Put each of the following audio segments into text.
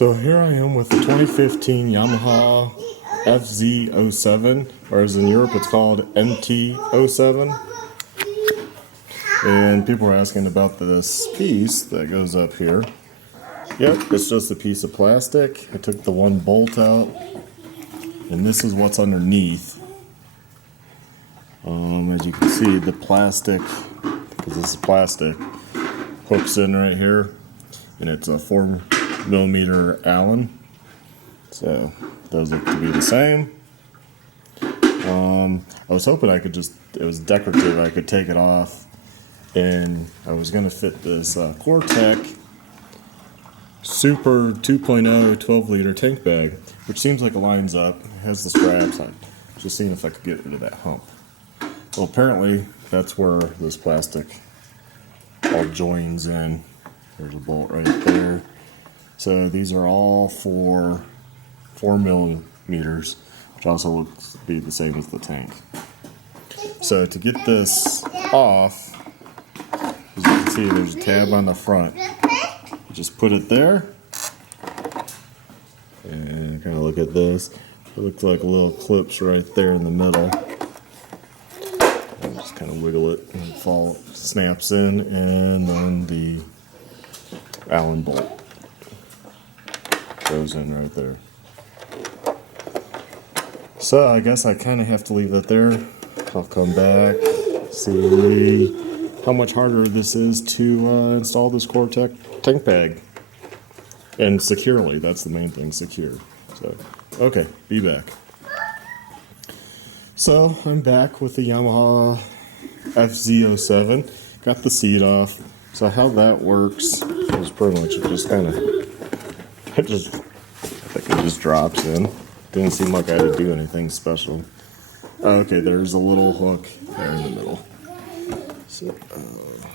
So here I am with the 2015 Yamaha FZ-07, whereas in Europe it's called MT-07. And people were asking about this piece that goes up here. Yep, it's just a piece of plastic. I took the one bolt out, and this is what's underneath. As you can see, the plastic, because this is plastic, hooks in right here, and it's a 4mm Allen. So those look to be the same. I was hoping I could just, it was decorative, I could take it off, and I was going to fit this Cortech Super 2.0 12-liter tank bag, which seems like it lines up. It has the straps. I'm just seeing if I could get rid of that hump. Well, apparently that's where this plastic all joins in. There's a bolt right there. So these are all for 4mm, which also looks to be the same as the tank. So to get this off, as you can see, there's a tab on the front. Just put it there, and kind of look at this. It looks like little clips right there in the middle. And just kind of wiggle it and it snaps in, and then the Allen bolt goes in right there. So I guess I kind of have to leave that there. I'll come back, see how much harder this is to install this Cortech tank bag. And securely, that's the main thing, secure. So, okay, be back. So, I'm back with the Yamaha FZ-07. Got the seat off. So how that works is pretty much just kind of, I think it just drops in. Didn't seem like I had to do anything special. Okay, there's a little hook there in the middle. So,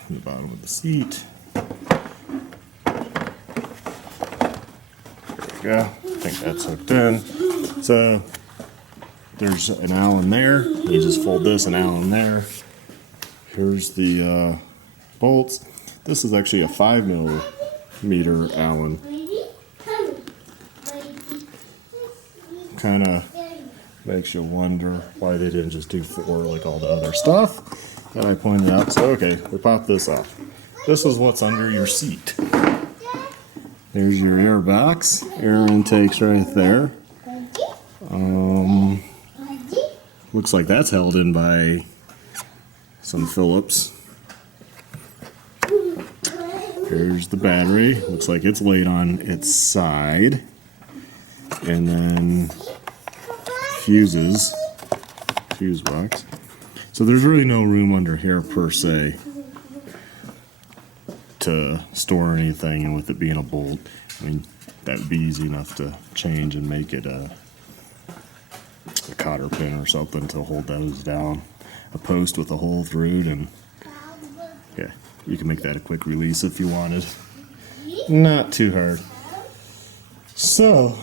the bottom of the seat. There we go. I think that's hooked in. So, there's an Allen there. You just fold this, an Allen there. Here's the bolts. This is actually a 5mm Allen. Kind of makes you wonder why they didn't just do 4 like all the other stuff that I pointed out. So okay, we pop this off. This is what's under your seat. There's your air box. Air intake's right there. Looks like that's held in by some Phillips. Here's the battery. Looks like it's laid on its side. And then fuse box. So there's really no room under here per se to store anything, and with it being a bolt, I mean, that would be easy enough to change and make it a cotter pin or something to hold those down. A post with a hole through it, and yeah, you can make that a quick release if you wanted. Not too hard. So,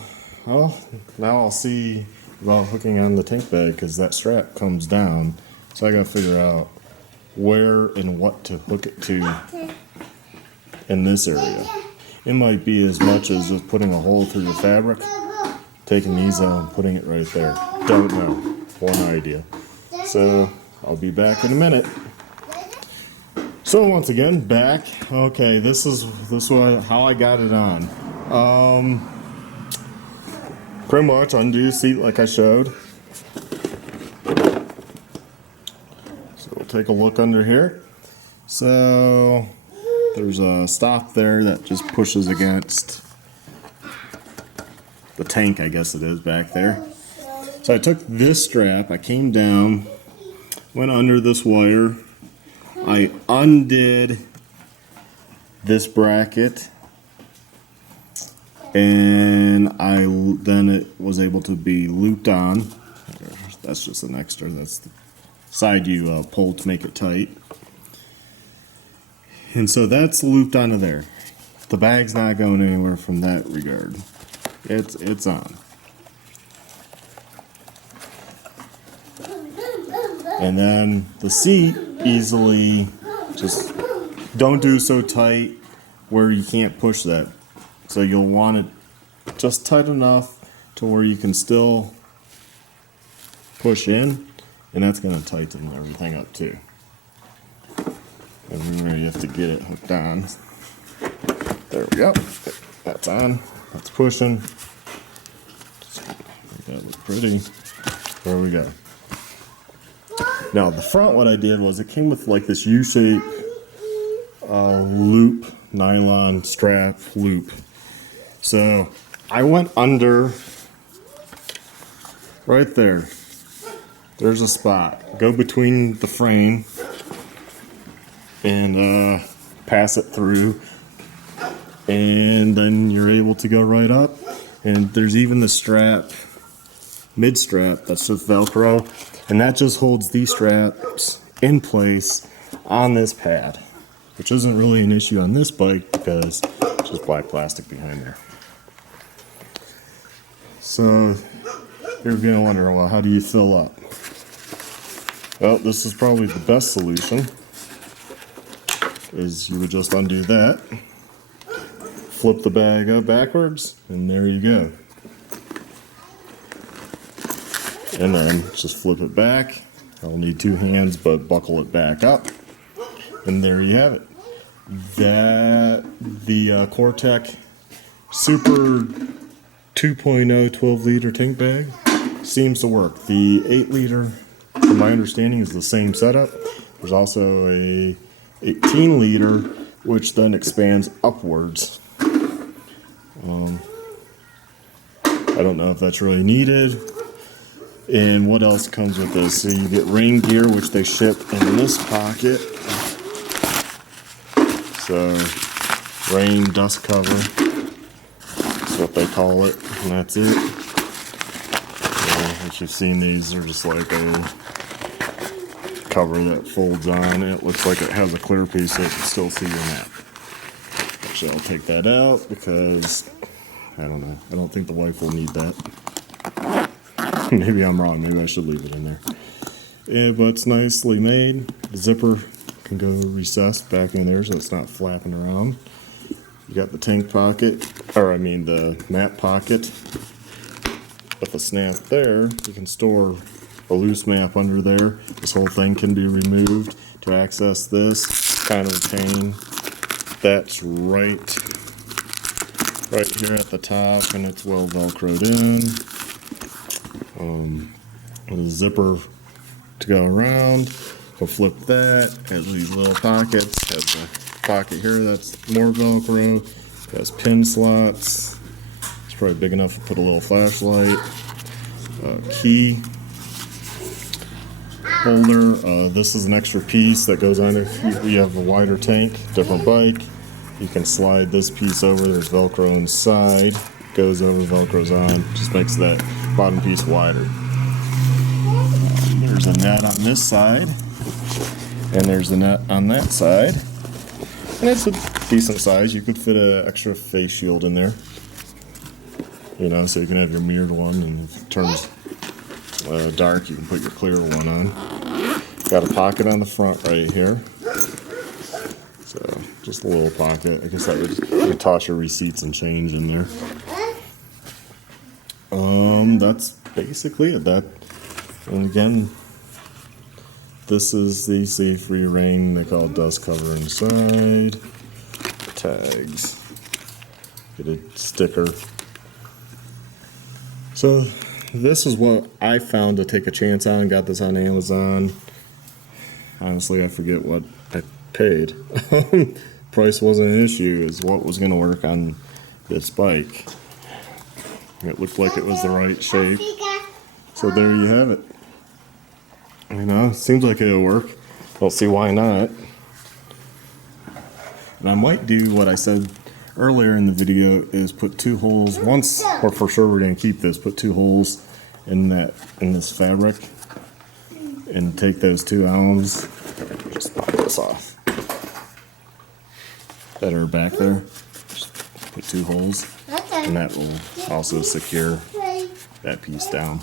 well, now I'll see about hooking on the tank bag, because that strap comes down. So I gotta figure out where and what to hook it to in this area. It might be as much as just putting a hole through the fabric, taking these out and putting it right there. Don't know. One idea. So I'll be back in a minute. So once again, back. Okay, this is how I got it on. Pretty much undo seat like I showed. So we'll take a look under here. So there's a stop there that just pushes against the tank, I guess it is, back there. So I took this strap, I came down, went under this wire, I undid this bracket, and then it was able to be looped on. That's just an extra. That's the side you pull to make it tight. And so that's looped onto there. The bag's not going anywhere from that regard. It's on. And then the seat easily, just don't do so tight where you can't push that. So you'll want it just tight enough to where you can still push in, and that's going to tighten everything up too. Everywhere you have to get it hooked on. There we go. That's on. That's pushing. Make that look pretty. There we go. Now the front, what I did was it came with like this U-shape loop, nylon strap loop. So I went under right there. There's a spot. Go between the frame and pass it through, and then you're able to go right up. And there's even the strap, mid strap, that's just Velcro, and that just holds these straps in place on this pad, which isn't really an issue on this bike because it's just black plastic behind there. So you're gonna wonder, well, how do you fill up? Well, this is probably the best solution, is you would just undo that, flip the bag up backwards, and there you go. And then just flip it back. I'll need two hands, but buckle it back up, and there you have it. The Cortech Super 2.0 12-liter tank bag seems to work. The 8-liter, from my understanding, is the same setup. There's also a 18-liter, which then expands upwards. I don't know if that's really needed. And what else comes with this? So you get rain gear, which they ship in this pocket. So rain dust cover, that's what they call it, and that's it. Once you've seen these, they're just like a cover that folds on. It looks like it has a clear piece so you can still see your map. Actually, I'll take that out because I don't know. I don't think the wife will need that. Maybe I'm wrong. Maybe I should leave it in there. Yeah, but it's nicely made. The zipper can go recessed back in there so it's not flapping around. You got the tank pocket, or I mean the map pocket. With a snap there, you can store a loose map under there. This whole thing can be removed to access this. Kind of a pain. That's right here at the top, and it's well velcroed in. With a zipper to go around. We'll flip that. Has these little pockets. Has a pocket here that's more Velcro. Has pin slots. It's probably big enough to put a little flashlight. Key holder. This is an extra piece that goes on if you have a wider tank, different bike. You can slide this piece over. There's Velcro inside. Goes over, Velcro's on. Just makes that bottom piece wider. There's a net on this side, and there's a net on that side. And it's a decent size. You could fit an extra face shield in there. You know, so you can have your mirrored one, and if it turns dark, you can put your clear one on. Got a pocket on the front right here. So, just a little pocket. I guess that would, you could toss your receipts and change in there. That's basically it. And again, this is the safe-free rain. They call it dust cover inside. Tags. Get a sticker. So this is what I found to take a chance on. Got this on Amazon. Honestly, I forget what I paid. Price wasn't an issue. Is what was going to work on this bike. It looked like it was the right shape. So there you have it. You know, seems like it'll work. Don't see why not. And I might do what I said earlier in the video, is put two holes once, or for sure we're going to keep this, put two holes in this fabric and take those two alums, just pop this off, that are back there, just put two holes, and that will also secure that piece down.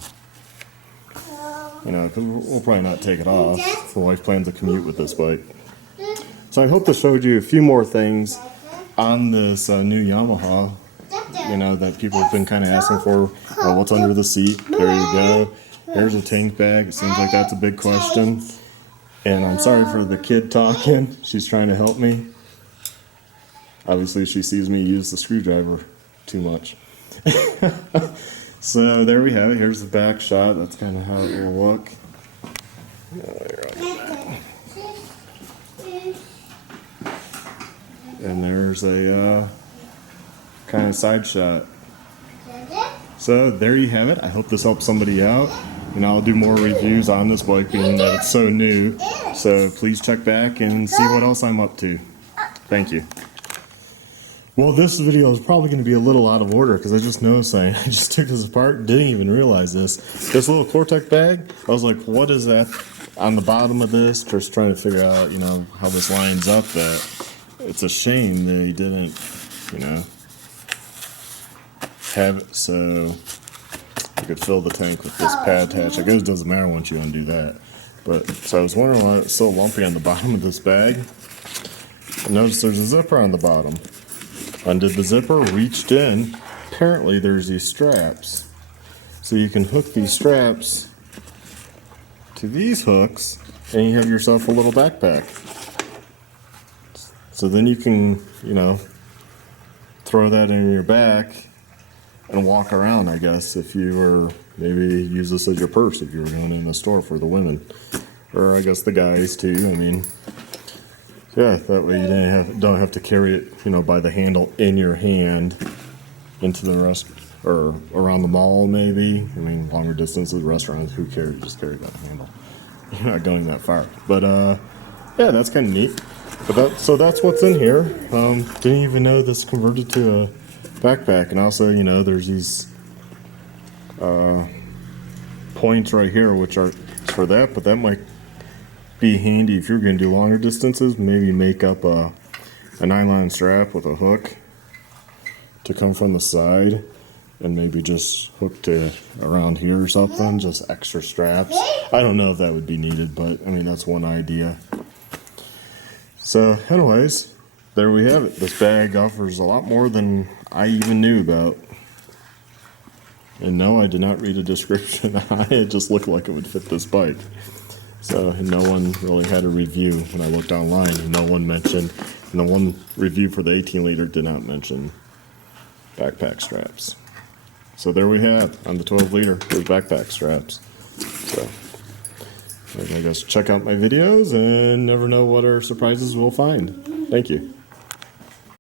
You know, because we'll probably not take it off. The wife plans to commute with this bike. So I hope this showed you a few more things on this new Yamaha you know, that people have been kind of asking for. What's under the seat? There you go. Here's a tank bag. It seems like that's a big question. And I'm sorry for the kid talking. She's trying to help me. Obviously, she sees me use the screwdriver too much. So there we have it. Here's the back shot. That's kind of how it will look. And there's a kind of side shot. So there you have it. I hope this helps somebody out. And I'll do more reviews on this bike being that it's so new. So please check back and see what else I'm up to. Thank you. Well, this video is probably going to be a little out of order because I just noticed I just took this apart, didn't even realize this. This little Cortech bag, I was like, what is that on the bottom of this? Just trying to figure out, you know, how this lines up. That it's a shame they didn't, you know, have it so you could fill the tank with this pad attach. I guess it doesn't matter once you undo that. But so I was wondering why it's so lumpy on the bottom of this bag. I noticed there's a zipper on the bottom. Undid the zipper, reached in. Apparently there's these straps. So you can hook these straps to these hooks and you have yourself a little backpack. So then you can, you know, throw that in your back and walk around, I guess, if you were, maybe use this as your purse if you were going in a store for the women. Or I guess the guys too, I mean. Yeah, that way you don't have to carry it, you know, by the handle in your hand into the rest, or around the mall maybe. I mean, longer distances, restaurants, who cares? Just carry it by the handle. You're not going that far. But yeah, that's kind of neat. But so that's what's in here. Didn't even know this converted to a backpack. And also, you know, there's these points right here, which are for that, but that might be handy if you're going to do longer distances. Maybe make up a nylon strap with a hook to come from the side and maybe just hook to around here or something, just extra straps. I don't know if that would be needed, but I mean, that's one idea. So anyways, there we have it. This bag offers a lot more than I even knew about. And no, I did not read a description. It just looked like it would fit this bike. So no one really had a review when I looked online, and no one mentioned, and the one review for the 18-liter did not mention backpack straps. So there we have, on the 12-liter, there's backpack straps. So I guess check out my videos and never know what our surprises we'll find. Thank you.